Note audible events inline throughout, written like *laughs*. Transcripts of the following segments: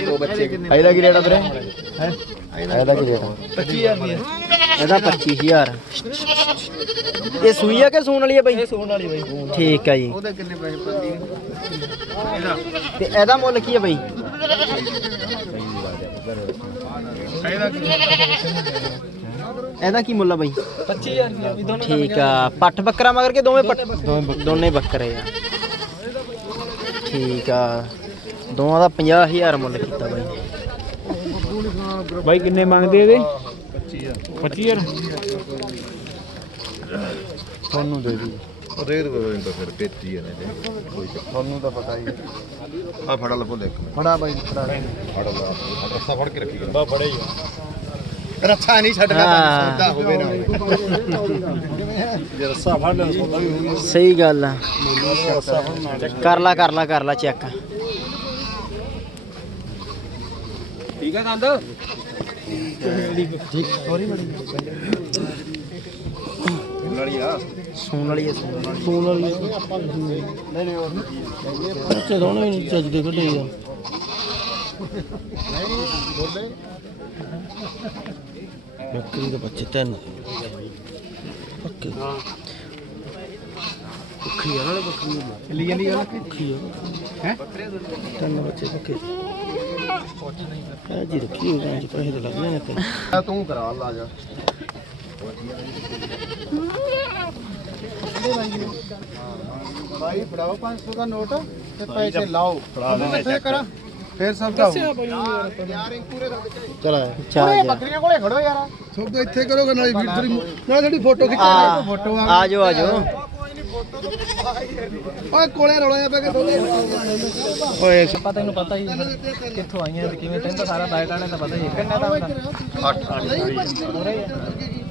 ਦੋ ਬੱਚੇ ਇਹਦਾ ਕੀ ਰੇਟ ਆ ਵੀਰੇ? ਹੈ ਇਹਦਾ ਕੀ ਰੇਟ ਆ? 25000 ਦੀ ਇਹਦਾ 25000 ਇਹ ਸੂਈ ਆ ਕਿ ਸੂਣ ਵਾਲੀ ਆ ਬਾਈ? ਸੋਣ ਵਾਲੀ ਬਾਈ ਠੀਕ ਆ ਜੀ। ਉਹਦੇ ਕਿੰਨੇ ਪੈਸੇ ਪੈਂਦੀ ਇਹਦਾ ਤੇ ਇਹਦਾ ਮੁੱਲ ਕੀ ਆ ਬਾਈ? ਇਹਦਾ ਕੀ ਮੁੱਲ ਆ ਬਾਈ? 25000 ਦੀ ਵੀ ਦੋਨੋਂ ਠੀਕ ਆ। ਪੱਠ ਬੱਕਰਾ ਮਗਰ ਕੇ ਦੋਵੇਂ ਪੱਠ? ਦੋਨੇ ਬੱਕਰੇ ਆ। ਠੀਕ ਆ। ਦੋਵਾਂ ਦਾ 50000 ਮੁੱਲ ਕੀਤਾ ਬਾਈ। ਬਾਈ ਕਿੰਨੇ ਮੰਗਦੇ ਇਹਦੇ? 25000 ਤੁਹਾਨੂੰ ਦੇ ਦੂ ਰੇਤ ਬਰੋਂ ਤਾਂ ਫਿਰ ਪੇਤੀ ਹੈ ਨਾ ਕੋਈ ਤੁਹਾਨੂੰ ਤਾਂ ਪਤਾ ਹੀ ਹੈ। ਆ ਫੜਾ ਲਾ ਇੱਕ ਮਿੰਟ ਫੜਾ ਬਾਈ ਫੜਾ ਫੜ ਲਾ ਰੱਸਾ ਫੜ ਕੇ ਰੱਖੀ ਬਾ ਫੜੇ ਹੀ ਰੱਸਾ ਨਹੀਂ ਛੱਡਣਾ ਹਾਂ। ਸੌਦਾ ਹੋਵੇ ਨਾ ਜੇ ਰੱਸਾ ਫੜ ਲਿਆ ਸੌਦਾ ਵੀ ਹੋ ਗਿਆ ਸਹੀ ਗੱਲ ਆ। ਕਰ ਲਾ ਕਰ ਲਾ ਕਰ ਲਾ ਚੈੱਕ। ਠੀਕ ਆ ਕੰਦ? ਸੂਣ ਵਾਲੀ ਆ? ਸੂਣ ਵਾਲੀ ਫੋਨ ਵਾਲੀ। ਨਹੀਂ ਨਹੀਂ ਉਹ ਬੱਚੇ ਦੋਨੇ ਨਹੀਂ ਚੱਜ ਦੇ ਕੱਢੇ ਆ। ਬੱਕਰੀ ਦੇ ਬੱਚੇ ਤਿੰਨ। ਪੱਕੇ। ਬੱਕਰੀ ਆ ਨਾਲੇ ਬੱਕਰੀ ਚੱਲੀ ਜਾਂਦੀ ਗੱਲ? ਬੱਕਰੀ ਆ। ਹੈ? ਤਿੰਨ ਬੱਚੇ ਪੱਕੇ। ਆ ਜੀ ਰੱਖੀ ਹੋ ਗਏ ਪੈਸੇ ਤਾਂ ਲੱਗਣੇ ਨੇ ਤੇ ਤੂੰ ਕਰਾ ਲਾ ਜਾ। ਭਾਈ ਫੜਾਓ 500 ਦਾ ਨੋਟ ਤੇ ਪੈਸੇ ਲਾਓ। ਕਿੱਥੇ ਕਰਾ? ਫੇਰ ਸਭ ਦਾ ਯਾਰ ਪੂਰੇ ਰੱਖ ਕੇ ਚਲਾ ਚਾਹ ਬੱਕਰੀਆਂ ਕੋਲੇ ਖੜੋ ਯਾਰ। ਸਭ ਦਾ ਇੱਥੇ ਕਰੋਗੇ ਨਾਲੇ ਵੀਡੀਓ ਤੇਰੀ ਨਾਲੇ ਜਿਹੜੀ ਫੋਟੋ ਖਿੱਚਾਂਗੇ ਫੋਟੋ ਆ। ਆਜੋ ਆਜੋ ਓਏ ਕੋਲੇ ਰੋਲਿਆ ਪੈ ਕੇ ਦੋਲੇ ਓਏ ਪਤਾ ਤੈਨੂੰ ਪਤਾ ਹੀ ਕਿੱਥੋਂ ਆਈਆਂ ਤੇ ਕਿਵੇਂ ਤੈਨੂੰ ਸਾਰਾ ਬਾਇਓਡਾਟਾ ਤਾਂ ਪਤਾ ਹੀ ਕਿੰਨੇ ਦਾ 8 8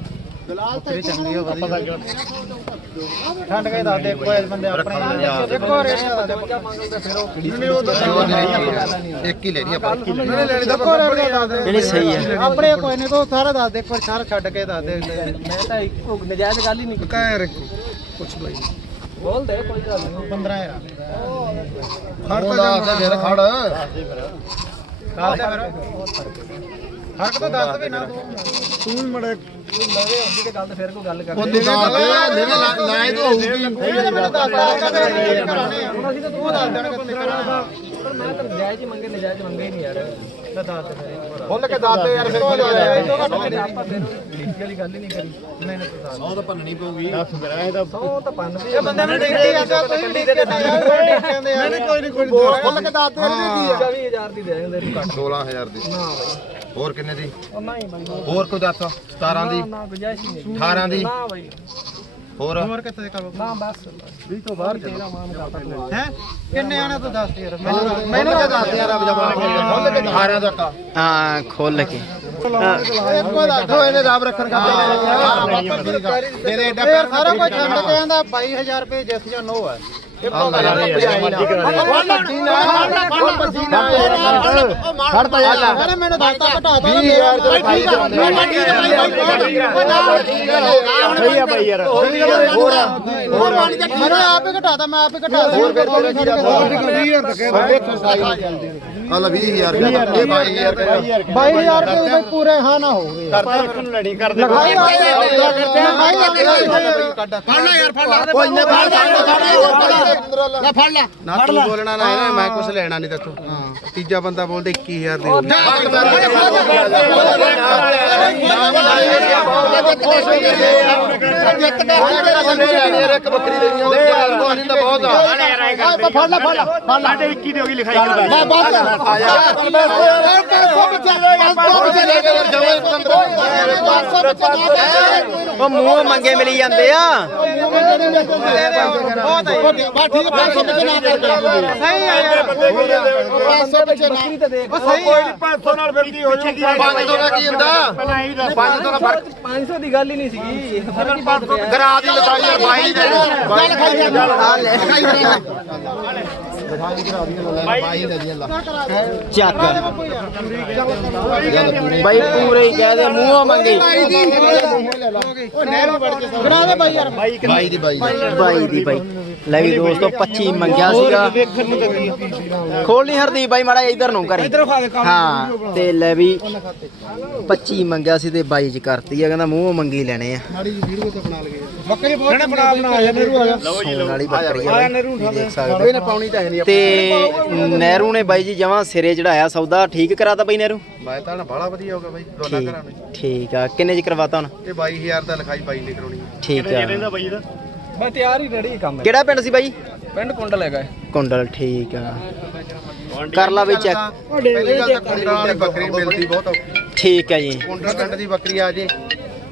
ਉੱਤਰੀ ਚੰਗੀ ਹੋ ਵਧੀਆ। ਠੰਡ ਕੇ ਦੱਸ ਦੇ ਕੋਈ ਬੰਦੇ ਆਪਣੇ ਦੇਖੋ ਰੇਟ ਬੰਦੇ ਕਿਆ ਮੰਗਦੇ ਫਿਰ ਉਹ ਕਿਹੜੀ ਨਹੀਂ ਉਹ ਤਾਂ ਇੱਕ ਹੀ ਲੈ ਰਹੀ ਆਪਾਂ। ਦੇਖੋ ਰੇਟ ਦੱਸ ਦੇ। ਜਿਹੜੀ ਸਹੀ ਹੈ ਆਪਣੇ ਕੋਈ ਨਹੀਂ ਤੋਂ ਸਾਰਾ ਦੱਸ ਦੇ ਪਰ ਸਾਰਾ ਛੱਡ ਕੇ ਦੱਸ ਦੇ। ਮੈਂ ਤਾਂ ਇੱਕ ਨਜਾਇਜ਼ ਗੱਲ ਹੀ ਨਹੀਂ ਕੀਤੀ। ਕਹਿ ਰੱਖੋ ਕੁਛ ਬਾਈ। ਬੋਲ ਦੇ ਕੋਈ ਗੱਲ ਨਹੀਂ। 15000 ਖੜ ਤਾਂ ਜਾ। ਖੜ। ਕਾਲ ਤੇ ਫਿਰ। ਹਰਕਤ ਦੱਸ ਵੀ ਨਾ। ਤੂੰ ਮੜੇ ਲਵੇ ਹੁੰਦੀ ਤੇ ਗੱਲ ਤੇ ਫਿਰ ਕੋਈ ਗੱਲ ਕਰ ਉਹ ਤੂੰ ਦੱਸ ਦੇ ਲੈਵੇ ਲਾਏ ਤਾਂ ਹੋਊਗੀ। ਮੈਨੂੰ ਦੱਸ ਦੇ ਹੁਣ ਅਸੀਂ ਤਾਂ ਤੂੰ ਦੱਸ ਦੇਣਾ ਕਿੱਥੇ ਕਰਾਂਗਾ ਪਰ ਮੈਂ ਤਾਂ ਨਜਾਇਜ਼ ਹੀ ਮੰਗੇ ਨਜਾਇਜ਼ ਮੰਗੇ ਹੀ ਨਹੀਂ ਯਾਰ। ਤਾਂ ਦੱਸ ਦੇ ਫਿਰ ਬੋਲ ਕੇ ਦੱਸ ਦੇ ਯਾਰ ਫਿਰ ਕੋਈ ਆਪਾਂ ਫਿਰ ਲੀਚੀ ਵਾਲੀ ਗੱਲ ਹੀ ਨਹੀਂ ਕਰੀ। ਮੈਨੂੰ ਤਾਂ ਦੱਸ ਉਹ ਤਾਂ ਭੰਨਣੀ ਪਊਗੀ। ਦੱਸ ਮੇਰਾ ਇਹਦਾ ਸੌ ਤਾਂ ਪੰਨ ਵੀ ਬੰਦੇ ਨੂੰ ਦੇਖਦੇ ਜਾਂਦਾ ਤੁਸੀਂ ਲਿਖ ਕੇ ਨਾ ਯਾਰ ਨਹੀਂ ਨਹੀਂ ਕੋਈ ਨਹੀਂ ਕੋਈ ਬੋਲ ਕੇ ਦੱਸ ਦੇ ਕੀ ਆ। 24000 ਦੀ ਦੇ ਦਿੰਦੇ ਤੂੰ ਘੱਟ। 16000 ਦੀ। ਨਾ ਬਾਈ। ਹੋਰ ਕਿੰਨੇ ਦੀ ਉਹ ਨਹੀਂ ਬਾਈ ਹੋਰ ਕੋਈ ਦੱਸ 17 ਦੀ ਨਾ ਗੁਜਾਇਸ਼ ਹੀ ਨਹੀਂ 18 ਦੀ ਹੋਰ ਹੋਰ ਕਿੱਥੇ ਦੇ ਕਰੋ ਨਾ ਬਸ 20 ਤੋਂ ਬਾਹਰ ਤੇਰਾ ਮਾਨ ਕਰਦਾ ਹੈ ਕਿੰਨੇ ਆਣੇ ਤੂੰ ਦੱਸ ਯਾਰ ਮੈਨੂੰ ਮੈਨੂੰ ਤਾਂ ਦੱਸ ਯਾਰ ਅਬ ਜਮਾ ਖੋਲ ਕੇ 18 ਤੱਕ ਹਾਂ ਖੋਲ ਕੇ ਇੱਕੋ ਦੱਸ ਦੋ ਇਹਨੇ ਰਾਬ ਰੱਖਣ ਦਾ ਦੇ ਦੇ ਸਾਰਾ ਕੁਝ ਛੱਡ ਕੇ ਆਂਦਾ 22000 ਰੁਪਏ ਜਿਸ ਜਾਂ ਨੋ ਹੈ ਖੜਤਾ ਯਾਰ ਅਰੇ ਮੈਨੂੰ ਦੱਸਤਾ ਘਟਾ ਦੋ 20000 ਤੇ ਭਾਈ ਸਹੀ ਆ। ਭਾਈ ਯਾਰ ਹੋਰ ਹੋਰ ਮੈਨੂੰ ਆਪ ਹੀ ਘਟਾਤਾ ਮੈਂ ਆਪ ਹੀ ਘਟਾ ਹੋਰ ਫਿਰ ਤੇਰੇ ਕੀ ਆ। ਲੈ 20000 ਇਹ 22000 ਰੁਪਏ 22000 ਰੁਪਏ ਪੂਰੇ ਹਾਂ ਨਾ ਹੋ ਗਏ ਕਰਦਾ ਇੱਕ ਨੂੰ ਲੜੀ ਕਰਦਾ ਲਿਖਾਈ ਫੜ ਲੈ ਯਾਰ ਫੜ ਲੈ। ਕੋਈ ਨਾ ਫੜ ਲੈ। ਫੜ ਲੈ ਨਾ ਤੂੰ ਬੋਲਣਾ ਨਾ ਇਹਨੇ ਮੈਂ ਕੁਝ ਲੈਣਾ ਨਹੀਂ ਤੇਥੋਂ ਹਾਂ ਤੀਜਾ ਬੰਦਾ ਬੋਲਦਾ 21000 ਦੀ ਇੱਕ ਬੱਕਰੀ ਦੇਣੀ ਉਹ ਨਹੀਂ ਤਾਂ ਬਹੁਤ ਆ ਫੜ ਲੈ ਫੜ ਲੈ ਫੜ ਲੈ 21 ਦੀ ਹੋ ਗਈ ਲਿਖਾਈ ਕਰਦਾ ਉਹ ਮੂੰਹ ਮੰਗੇ ਮਿਲੀ ਜਾਂਦੇ ਆ ਬੱਕਰੀ ਤੇ ਦੇਖ। ਕੋਈ ਨਹੀਂ 500 ਨਾਲ ਫਿਰ ਕੀ ਹੋ ਜੂਗੀ। ਪੰਜ ਤੋਂ ਦਾ ਕੀ ਹੁੰਦਾ? ਪਹਿਲਾਂ ਇਹ ਦੱਸ। ਪੰਜ ਤੋਂ ਦਾ ਫ਼ਰਕ 500 ਦੀ ਗੱਲ ਹੀ ਨਹੀਂ ਸੀਗੀ। ਫ਼ਰਕ ਹੀ ਬਹੁਤ ਪਿਆ ਗਰਾ ਦੀ ਲਗਾਈ ਯਾਰ ਬਾਈ ਦੇ। ਆ ਲੈ ਚੱਕ। ਬਾਈ ਪੂਰੇ ਹੀ ਕਹਿ ਦੇ ਮੂੰਹੋਂ ਮੰਗੇ। ਕਰਾ ਦੇ ਬਾਈ ਯਾਰ। ਬਾਈ ਦੀ ਬਾਈ ਬਾਈ ਦੀ ਬਾਈ ਲੈ ਵੀ ਦੋਸਤੋ 25 ਮੰਗਿਆ ਸੀਗਾ। ਖੋਲ ਨਹੀਂ। ਹਰਦੀ ਬਾਈ ਮਾੜਾ ਇੱਧਰ ਨੂੰ ਕਰੀ। ਹਾਂ ਤੇ ਲੈ ਵੀ 25 ਮੰਗਿਆ ਸੀ ਤੇ 22 ਚ ਕਰਤੀ ਆ ਕਹਿੰਦਾ ਮੂੰਹੋਂ ਮੰਗੀ ਲੈਣੇ ਆ। ਮਾੜੀ ਜੀ ਵੀਡੀਓ ਤੇ ਬਣਾ ਲਗੇ ਬੱਕਰੀ ਬਹੁਤ ਬਣਾ ਬਣਾ ਆ ਜਾ ਨੇਰੂ ਆ ਜਾ ਸੌਣ ਵਾਲੀ ਬੱਕਰੀ ਆ ਬਾਈ। ਦੇਖ ਸਕਦੇ ਇਹਨੇ ਪਾਉਣੀ ਤਾਂ ਹੈ ਨਹੀਂ ਤੇ ਨਹਿਰੂ ਨੇ ਬਾਈ ਜੀ ਜਮਾਂ ਸਿਰੇ ਚੜਾਇਆ ਸੌਦਾ ਠੀਕ ਕਰਾਤਾ ਬਾਈ ਨਹਿਰੂ? ਮੈਂ ਤਾਂ ਬਾਲਾ ਵਧੀਆ ਹੋ ਗਿਆ ਬਾਈ ਰੋਲਾ ਠੀਕ ਕਰਾਉਣੀ ਠੀਕ ਆ ਕਿੰਨੇ ਚ ਕਰਵਾਤਾ ਹੁਣ? ਇਹ 22000 ਦਾ ਲਿਖਾਈ ਬਾਈ ਨੇ ਕਰਾਉਣੀ ਠੀਕ ਆ। ਮੈਂ ਤਿਆਰ ਹੀ ਰੈਡੀ ਕੰਮ ਕਿਹੜਾ ਪਿੰਡ ਸੀ ਬਾਈ? ਪਿੰਡ ਕੁੰਡਲ ਹੈਗਾ ਕੁੰਡਲ ਠੀਕ ਆ। ਕਰ ਲਾ ਬਈ ਚੈੱਕ ਪਹਿਲੀ ਗੱਲ ਤਾਂ ਕੁੰਡਲ ਵਾਲੀ ਬੱਕਰੀ ਮਿਲਦੀ ਬਹੁਤ ਔਖੀ। ਠੀਕ ਹੈ ਜੀ। ਕੁੰਡਲ ਪਿੰਡ ਦੀ ਬੱਕਰੀ ਆ ਜੇ।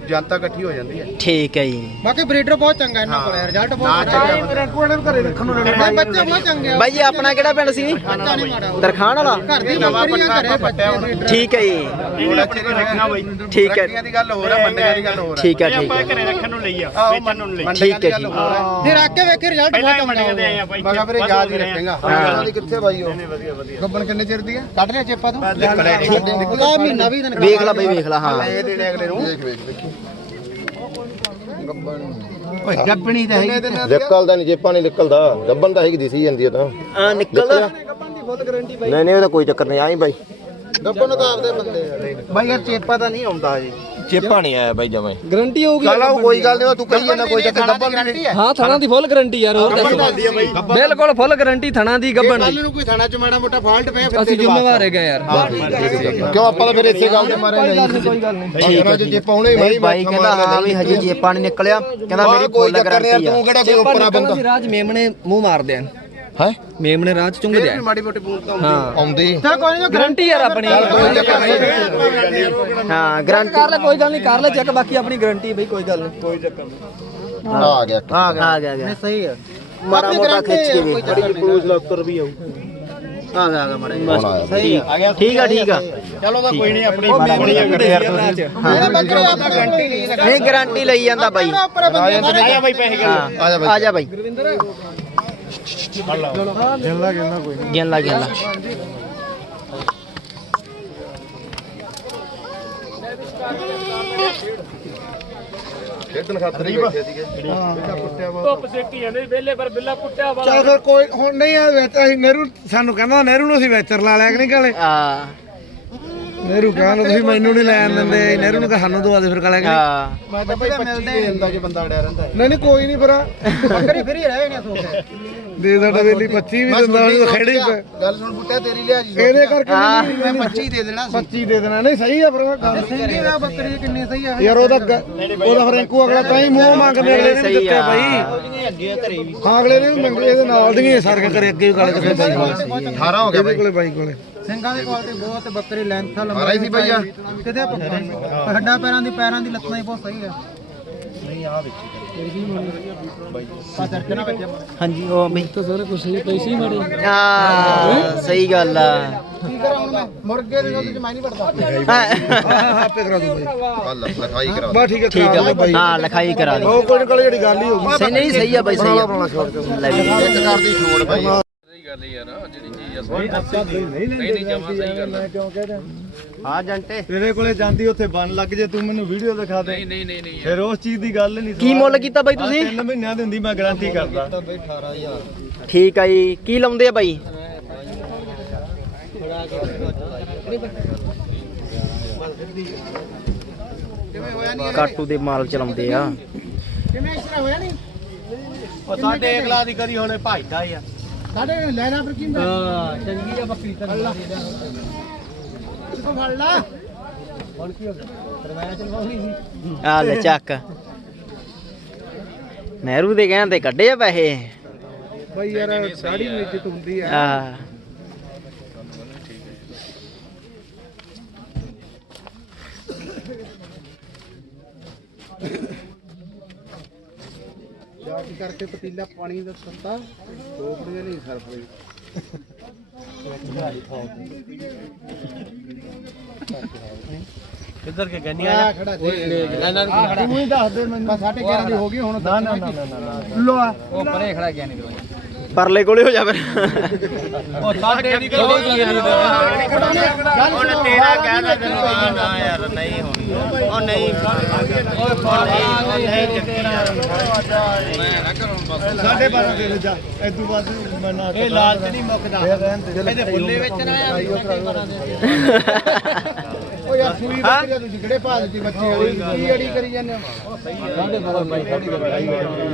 ਜਨਤਾ ਇਕੱਠੀ ਹੋ ਜਾਂਦੀ ਹੈ। ਠੀਕ ਹੈ ਜੀ। ਬਾਕੀ ਬਰੀਡਰ ਬਹੁਤ ਚੰਗਾ ਇਹਨਾਂ ਕੋਲ ਰਿਜ਼ਲਟ ਨਾ ਬਹੁਤ ਚੱਲਿਆ ਰੈਂਕੂ ਵਾਲੇ ਨੂੰ ਘਰੇ ਰੱਖਣ ਨੂੰ ਲੈਣਾ ਬੱਚੇ ਬਹੁਤ ਚੰਗੇ ਆ। ਬਾਈ ਜੀ ਆਪਣਾ ਕਿਹੜਾ ਪਿੰਡ ਸੀ? ਬੱਚਾ ਨਹੀਂ ਮਾੜਾ ਦਰਖਾਣ ਵਾਲਾ? ਘਰ ਦੀ ਬੱਕਰੀ ਆ ਘਰੇ ਬੱਚੇ ਠੀਕ ਹੈ ਜੀ। ਥੋੜਾ ਚਿਰ ਵੇਖਣਾ ਬਾਈ। ਠੀਕ ਹੈ। ਦੀ ਗੱਲ ਹੋਰ ਆ ਮੰਡੀਆਂ ਦੀ ਗੱਲ ਹੋਰ ਠੀਕ ਹੈ ਠੀਕ ਹੈ। ਘਰੇ ਰੱਖਣ ਨੂੰ ਲਈ ਆ ਆਹੋ ਮੰਡੀਆਂ ਠੀਕ ਹੈ ਦੀ ਗੱਲ। ਹੋਰ ਫਿਰ ਆ ਕੇ ਵੇਖੇ ਰਿਜ਼ਲਟ ਪਹਿਲਾਂ ਬਹੁਤ ਮੰਡੀਆਂ ਚੰਗਾ ਦੇ ਆਏ ਆ ਬਾਈ ਮੈਂ ਕਿਹਾ ਵੀਰੇ ਯਾਦ ਹੀ ਰੱਖੇਗਾ। ਹਾਂ। ਕਿੱਥੇ ਬਾਈ ਉਹ? ਗੱਬਣ ਕਿੰਨੇ ਚਿਰ ਦੀ ਆ? ਕੱਢ ਲਿਆ ਚੇਪਾ ਤੋਂ। ਨਿਕਲੇ ਉਹਦਾ ਮਹੀਨਾ ਵੀ ਦਿਨ ਵੇਖ ਲਾ ਬਾਈ ਵੇਖ ਲਾ ਹਾਂ। ਇਹ ਦੇਣੇ ਅਗਲੇ ਨੂੰ। ਦੇਖ ਵੇਖ ਦੇਖੀ ਓਏ ਗੱਬਣੀ ਤਾਂ ਹੈਗੀ ਨਿਕਲਦਾ ਨਹੀਂ ਜੇਪਾਂ ਨਹੀਂ ਨਿਕਲਦਾ। ਗੱਬਨ ਤਾਂ ਹੈਗੀ ਦਿਸੀ ਜਾਂਦੀ ਆ ਤਾਂ। ਆ ਨਿਕਲਦਾ ਨਹੀਂ ਨਹੀਂ ਉਹਦਾ ਕੋਈ ਚੱਕਰ ਨਹੀਂ ਆਈ ਬਾਈ। ਗੱਬਣ ਤਾਂ ਆਪਦੇ ਬੰਦੇ ਆ। ਬਾਈ ਯਾਰ ਚੇਪਾ ਤਾਂ ਨਹੀਂ ਆਉਂਦਾ ਜੀ ਚੇਪਾ ਨਹੀਂ ਆਇਆ ਬਾਈ ਜਮਾਈ ਗਰੰਟੀ ਹੋਊਗੀ ਚਲ ਕੋਈ ਗੱਲ ਨਹੀਂ ਤੂੰ ਕਹੀ ਜਾਂਦਾ ਕੋਈ ਚੱਕਰ ਗੱਬਣ ਗਾਰੰਟੀ ਹੈ ਹਾਂ ਥਣਾ ਦੀ ਫੁੱਲ ਗਾਰੰਟੀ ਯਾਰ ਹੋਰ ਦੱਸੋ। ਬਿਲਕੁਲ ਫੁੱਲ ਗਾਰੰਟੀ ਥਣਾ ਦੀ ਗੱਬਣ ਕੱਲ ਨੂੰ ਕੋਈ ਥਾਣਾ ਚ ਮਾੜਾ ਮੋਟਾ ਫਾਲਟ ਪਿਆ ਫਿਰ ਅਸੀਂ ਜ਼ਿੰਮੇਵਾਰ ਹੈਗੇ ਯਾਰ। ਕਿਉਂ ਆਪਾਂ ਤਾਂ ਫਿਰ ਇਸੇ ਗੱਲ ਤੇ ਮਾਰੇ ਨਹੀਂ ਕੋਈ ਗੱਲ ਨਹੀਂ। ਠੀਕ ਹੈ ਜੇ ਜੇ ਪਾਉਣੇ ਨਹੀਂ ਬਾਈ ਕਹਿੰਦਾ ਹਾਂ ਵੀ ਹਜੇ ਜੇਪਾ ਨਹੀਂ ਨਿਕਲਿਆ ਕਹਿੰਦਾ ਮੇਰੀ ਕੋਈ ਫੁੱਲ ਗਾਰੰਟੀ ਤੂੰ ਆ। ਕਿਹੜਾ ਕੋਈ ਉੱਪਰਾ ਬੰਦਾ? ਰਾਜ ਮੇਮਣੇ ਮੂੰਹ ਮਾਰਦੇ ਆ। ਹੈ? ਮੇਮਣੇ ਰਾਜ ਚੁੰਗਦੇ ਆ ਮਾੜੀ ਮੋਟੀ ਪੂਰ ਤਾਂ ਹਾਂ। ਆਉਂਦੀ। ਤਾਂ ਕੋਈ ਨਹੀਂ ਗਾਰੰਟੀ ਯਾਰ ਆਪਣੀ। ਹਾਂ ਗਾਰੰਟੀ ਕਰ ਲੈ ਕੋਈ ਗੱਲ ਨਹੀਂ ਕਰ ਲੈ ਚੈੱਕ ਬਾਕੀ ਆਪਣੀ ਗਾਰੰਟੀ ਬਈ ਕੋਈ ਗੱਲ ਨਹੀਂ। ਕੋਈ ਚੱਕਰ ਨਹੀਂ। ਆ ਗਿਆ। ਆ ਗਿਆ। ਆ ਗਿਆ ਆ ਗਿਆ। ਸਹੀ ਹੈ। ਮਾੜਾ ਮੋਟਾ ਖਿੱਚ ਕੇ ਵੇਖ। ਆ ਗਿਆ ਆ। ਗਿਆ ਮਾੜਾ ਹੁਣ ਆਇਆ। ਬਾਈ। ਠੀਕ ਆ ਠੀਕ ਆ ਠੀਕ ਆ। ਚਲੋ ਤਾਂ ਕੋਈ ਨਹੀਂ ਆਪਣੀ ਇਹਦੇ ਬੱਕਰੇ ਆਪਾਂ ਗਾਰੰਟੀ ਨਹੀਂ ਨਹੀਂ ਗਾਰੰਟੀ ਲਈ ਜਾਂਦਾ ਪੈਸੇ ਹਾਂ ਆ ਜਾ ਬਾਈ। ਆ ਜਾ ਬਾਈ। ਗਿਣ ਲਾ ਗਿਣ ਲਾ ਖੇਡਣ ਖਾਤਰ ਹੀ ਬੈਠੇ ਸੀਗੇ ਧੁੱਪ ਸੇਕੀ ਜਾਂਦੇ ਵੇਲੇ ਪਰ ਬਿੱਲਾ ਕੁੱਟਿਆ ਵਾ ਚਲ ਫਿਰ ਕੋਈ ਹੁਣ ਨਹੀਂ ਆ ਵਿੱਚ ਅਸੀਂ ਨਹਿਰੂ ਸਾਨੂੰ ਕਹਿੰਦਾ ਨਹਿਰੂ ਨੂੰ ਅਸੀਂ ਵੇਚਰ ਲਾ ਲਿਆ ਕਿ ਨਹੀਂ ਕਾਲੇ? ਆ। ਨਹਿਰੂ ਕਹਿੰਦਾ ਤੁਸੀਂ ਮੈਨੂੰ ਨਹੀਂ ਲੈਣ ਦਿੰਦੇ ਨਹਿਰੂ ਨੂੰ ਤਾਂ ਸਾਨੂੰ ਦਵਾ ਦੇ ਫਿਰ ਕਾਲੇ ਆ। ਮੈਂ ਤਾਂ ਭਾਈ 25 ਦੇ ਦਿੰਦਾ ਜੇ ਬੰਦਾ ਅੜਿਆ ਰਹਿੰਦਾ ਨਹੀਂ ਨਹੀਂ ਕੋਈ ਨਹੀਂ ਭਰਾ। ਬੱਕਰੀ ਫਿਰ ਹੀ ਰਹੇ ਨੇ ਸੋਚ ਦੇ ਸਾਡਾ ਵੇਲੀ 25 ਵੀ ਦਿੰਦਾ ਉਹ ਖੜੇ ਹੀ ਪਏ ਗੱਲ ਸੁਣ ਬੁੱਟਿਆ ਤੇਰੀ ਲਿਆ ਜੀ ਇਹਦੇ ਕਰਕੇ ਨਹੀਂ ਮੈਂ 25 ਦੇ ਦੇਣਾ ਸੀ। 25 ਦੇ ਦੇਣਾ। ਨਹੀਂ ਸਹੀ ਆ ਭਰਾ ਗੱਲ। ਸਿੰਗੀ ਦਾ ਬੱਕਰੀ ਕਿੰਨੀ ਸਹੀ ਆ ਯਾਰ ਉਹਦਾ ਗ- ਉਹਦਾ ਫਿਰ ਇੰਕੂ ਅਗਲਾ ਤਾਂ ਹੀ ਮੂੰਹ ਮੰਗਦੇ ਅਗਲੇ ਨੇ ਵੀ ਸਹੀ ਦਿੱਤਾ ਆ। ਬਾਈ। ਹਾਂ ਅਗਲੇ ਨੇ ਵੀ ਮੰਗੇ ਇਹਦੇ ਨਾਲ ਦੀਆਂ ਸਾਰੀਆਂ ਕਰੇ ਅੱਗੇ ਵੀ ਗੱਲ ਕਰੇ ਬਾਈ ਕੋਲੇ 18 ਹੋ ਗਿਆ ਬਾਈ ਕੋਲੇ ਬਾਈ ਕੋਲੇ। ਸਿੰਘਾਂ ਦੀ ਕੁਆਲਿਟੀ ਬਹੁਤ ਬੱਕਰੀ ਲੈਂਥ ਮਾਰਾ ਹੀ ਸੀ ਬਾਈ ਆ ਕਿਤੇ ਹੱਡਾਂ ਪੈਰਾਂ ਦੀ ਪੈਰਾਂ ਦੀ ਲੱਤਾਂ ਹੀ ਬਹੁਤ ਸਹੀ ਆ। ਹਾਂਜੀ ਉਹ ਬਈ ਤਾਂ ਸਾਰੇ ਕੁਛ ਸਹੀ ਪੈਸੇ ਹੀ ਮਾੜੇ ਆ ਸਹੀ ਗੱਲ ਆ ਕੀ ਕਰਾਂ ਹੁਣ ਮੈਂ ਮੁਰਗੇ ਦੇ ਦੁੱਧ ਚ ਮੈਂ ਨਹੀਂ ਵੜਦਾ ਹਾਂ, ਆਪੇ ਕਰਾ ਦੋ ਬਾਈ ਲਿਖਾਈ ਕਰਾ ਬਾ ਠੀਕ ਹੈ ਠੀਕ ਆ ਬਾਈ ਹਾਂ ਲਿਖਾਈ ਕਰਾ ਦੇ ਉਹ ਕੋਈ ਨਿਕਲ ਜਿਹੜੀ ਗੱਲ ਹੀ ਹੋ ਗਈ ਸਹੀ ਨਹੀਂ ਸਹੀ ਆ ਬਾਈ ਸਹੀ ਆ ਲੈ ਵੀ ਇੱਕ ਕਰਦੀ ਛੋੜ ਬਾਈ ਹਾਂ ਜੰਟੇ। ਤੇਰੇ ਕੋਲੇ ਜਾਂਦੀ ਉੱਥੇ ਬਣ ਲੱਗ ਜੇ ਤੂੰ ਮੈਨੂੰ ਵੀਡੀਓ ਦਿਖਾ ਦੇ। ਨਹੀਂ ਨਹੀਂ ਨਹੀਂ ਫਿਰ ਉਸ ਚੀਜ਼ ਦੀ ਗੱਲ ਨਹੀਂ ਕੀ ਮੁੱਲ ਕੀਤਾ ਬਾਈ ਤੁਸੀਂ? ਤਿੰਨ ਮਹੀਨਿਆਂ ਦੀ ਹੁੰਦੀ ਮੈਂ ਗਾਰੰਟੀ ਕਰਦਾ। ਠੀਕ ਆ ਜੀ। ਕੀ ਲਾਉਂਦੇ ਆ ਬਾਈ? ਕਾਟੂ ਦੇ ਮਾਲ ਚਲਾਉਂਦੇ ਆ। ਕਿਵੇਂ ਇਸ ਤਰ੍ਹਾਂ ਹੋਇਆ ਨਹੀਂ? ਉਹ ਸਾਡੇ ਅਗਲਾ ਦੀ ਕਰੀ ਹੁਣੇ ਭਾਈਦਾ ਹੀ ਆ। ਸਾਡੇ ਲੈਣਾ ਫਿਰ ਕੀ ਹਾਂ ਚੰਗੀ ਆ ਬੱਕਰੀ ਤਾਂ ਕੋ ਫੜ ਲਾ। ਹੁਣ ਕੀ ਹੋ ਗਿਆ ਸਰਵਾਇਆ ਚਲਵਾਉਣੀ ਸੀ ਆ ਲੈ ਚੱਕ। ਨਹਿਰੂ ਦੇ ਕਹਿਣ ਤੇ ਕੱਢੇ ਆ ਪੈਸੇ। ਬਈ ਯਾਰ ਸਾੜੀ ਨੂੰ ਇੱਜ਼ਤ ਹੁੰਦੀ ਆ। ਆ ਜਾ ਕੇ ਕਰਕੇ ਪਤੀਲਾ ਪਾਣੀ ਦਾ ਸੰਤਾ ਟੋਕਰੇ ਨਹੀਂ ਸਰਫ ਦੇ ਕਿੱਧਰ ਕੇ ਗੰਨੀਆਂ ਆ ਖੜਾ ਤੂੰ ਹੀ ਦੱਸ ਦੇ ਮੈਨੂੰ। ਸਾਢੇ 11 ਦੀ ਹੋ ਗਈ ਹੁਣ ਨਾ ਨਾ ਨਾ ਲੋ ਆ। ਉਹ ਪਰੇ ਖੜਾ ਗਿਆ ਨਹੀਂ ਪਰਲੇ ਕੋਲੇ ਹੋ ਜਾ ਫਿਰ। ਉਹ ਸਾਡੇ ਦੀ ਕਿਹੜੀ ਕੀ ਨਹੀਂ ਹੁਣ ਤੇਰਾ ਕਹਿਣਾ ਤੇ ਨਾ ਨਾ ਯਾਰ ਨਹੀਂ ਹੋਣੀ ਉਹ। ਨਹੀਂ ਉਹ ਨਹੀਂ ਚੱਕੀ ਯਾਰ ਸਾਢੇ 12 ਦੇ ਜਾ ਐਦੂ ਬਾਅਦ ਮੈਂ ਨਾ ਇਹ ਲਾਲਚ ਨਹੀਂ ਮੁੱਕਦਾ। ਇਹਦੇ ਫੁੱਲੇ ਵਿੱਚ ਨਾ ਓ *laughs* ਯਾਰ ਸੂਈ ਬੱਕਰੀ ਆ ਤੁਸੀਂ ਕਿਹੜੇ ਭਾਅ ਦਿੱਤੀ ਬੱਚੇ ਵਾਲੀ? ਕੀ ਅੜੀ ਕਰੀ ਜਾਂਦੇ ਹੋ?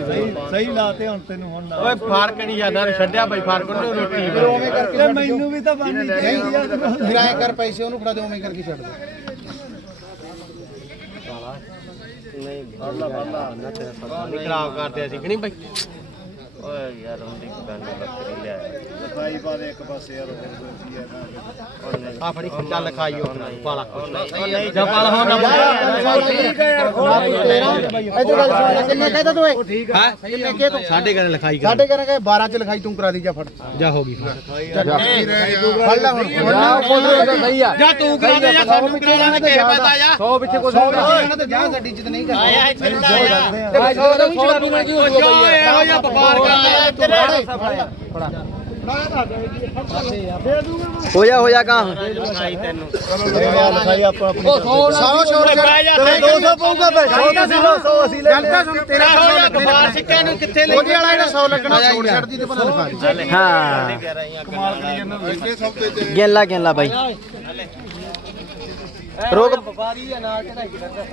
ਸਹੀ ਸਹੀ ਲਾਤੇ ਹੁਣ ਤੈਨੂੰ ਹੁਣ ਓਏ ਫ਼ਰਕ ਨਹੀਂ ਜਾਂਦਾ ਛੱਡਿਆ ਬਈ ਫ਼ਰਕ ਉਹਨੂੰ ਰੋਟੀ ਉਵੇਂ ਕਰਕੇ ਮੈਨੂੰ ਵੀ ਤਾਂ ਬਣਨੀ ਚਾਹੀਦੀ ਆ ਕਿਰਾਏ ਕਰ ਪੈਸੇ ਉਹਨੂੰ ਫੜਾ ਦੇ ਉਵੇਂ ਕਰਕੇ ਛੱਡ ਦੇ ਨਹੀਂ ਬੱਲਾ ਬੱਲਾ। ਨਾ ਤੇਰਾ ਨਹੀਂ ਖਰਾਬ ਕਰਦੇ ਅਸੀਂ ਕਿ ਨਹੀਂ ਬਈ? ਓਏ ਯਾਰ ਹੁੰਦੀ ਬੰਦ ਬੱਕਰੀ ਲਿਆ ਭਾਈ ਬਾਦੇ ਇੱਕ ਪਾਸੇ ਯਾਰ ਆ ਫੜੀ ਚੱਲ ਖਾਈਓ ਪਾਲਾ ਉਹ ਨਹੀਂ ਜਾ ਪਾਲਾ ਹੋ ਨਾ ਠੀਕ ਹੈ ਯਾਰ ਐਦੂ ਗੱਲ ਸੁਣ ਲੈ ਕਿੰਨੇ ਕਹਿੰਦਾ ਤੂੰ ਉਹ ਠੀਕ ਹੈ? ਕਿੰਨੇ ਕੇ ਤੂੰ? ਸਾਡੇ ਘਰੇ ਲਿਖਾਈ ਸਾਡੇ ਘਰ ਕਹੇ 12 ਚ ਲਿਖਾਈ ਤੂੰ ਕਰਾ ਦੀ ਜਾ ਫੜ। ਜਾ ਹੋ ਗਈ। ਫੜ ਲੈ ਹੁਣ। ਜਾ ਤੂੰ ਕਰਾ ਦੇ ਜਾਂ ਸਾਨੂੰ ਕਰਾ ਲਾਂਗੇ ਕਿਸੇ ਪਤਾ ਜਾ 100 ਪਿੱਛੇ ਕੁਝ ਨਹੀਂ ਤੇ ਜਾ ਸਾਡੀ ਇੱਜ਼ਤ ਨਹੀਂ ਕਰਦਾ ਆਇਆ ਇੱਥੇ ਇਹੋ ਜਿਹਾ ਵਪਾਰ ਹੋ ਜਾ ਹੋ ਜਾ ਕਾਂ? ਲਿਖਾਈ ਤੈਨੂੰ ਸਾਰਾ ਸ਼ੋਰ 200 ਪਊਗਾ ਬਈ 100 ਅਸੀਂ 100 ਅਸੀਂ ਲੈ ਲਿਆ ਤੇਰਾ ਵਪਾਰ ਸਿੱਕਿਆਂ ਨੂੰ ਕਿੱਥੇ ਲੈ ਉਹਦੇ ਵਾਲਾ ਇਹਨੇ 100 ਲੱਗਣਾ ਛੋੜ ਛੱਡਦੀ ਤੇ ਭਲਾ ਲਿਖਾ ਦੇ ਹਾਂ। ਕਮਾਲ ਕਰੀ ਜਾਂਦਾ ਗਿਣ ਗਿਣ ਲਾ ਬਾਈ। ਰੋਕ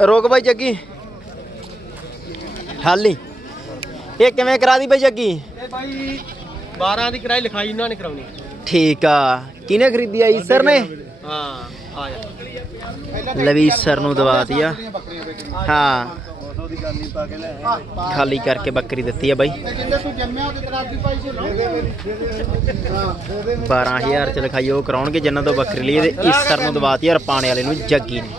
ਰੋਕ ਬਾਈ ਜੱਗੀ। ਹਾਲੀ ਇਹ ਕਿਵੇਂ ਕਰਾ ਦੀ ਬਾਈ ਜੱਗੀ? ਇਹ ਬਾਈ 12 ਦੀ ਕਿਰਾਈ ਲਿਖਾਈ ਇਹਨਾਂ ਨੇ ਕਰਾਉਣੀ। ਠੀਕ ਆ। ਕਿਹਨੇ ਖਰੀਦੀ ਆਈ? ਸਰ ਨੇ? ਹਾਂ ਆ ਜਾ। ਲਵੀ ਸਰ ਨੂੰ ਦਵਾਤੀ ਆ। ਹਾਂ। ਖਾਲੀ ਕਰਕੇ ਬੱਕਰੀ ਦਿੱਤੀ ਆ ਬਾਈ। ਤੇ ਜਿੰਦੇ ਤੂੰ ਜੰਮਿਆ ਉਹਦੇ ਤੇਰਾ ਦੀ ਪਾਈ ਸੀ ਦੇ ਦੇ ਮੇਰੀ ਹਾਂ ਦੇ ਦੇ 12000 ਚ ਲਿਖਾਈ ਉਹ ਕਰਾਉਣਗੇ ਜਿਨ੍ਹਾਂ ਤੋਂ ਬੱਕਰੀ ਲਈ ਇਸ ਸਰ ਨੂੰ ਦਵਾਤੀ ਆ ਰਪਾਣੇ ਵਾਲੇ ਨੂੰ ਜੱਗੀ ਨੇ।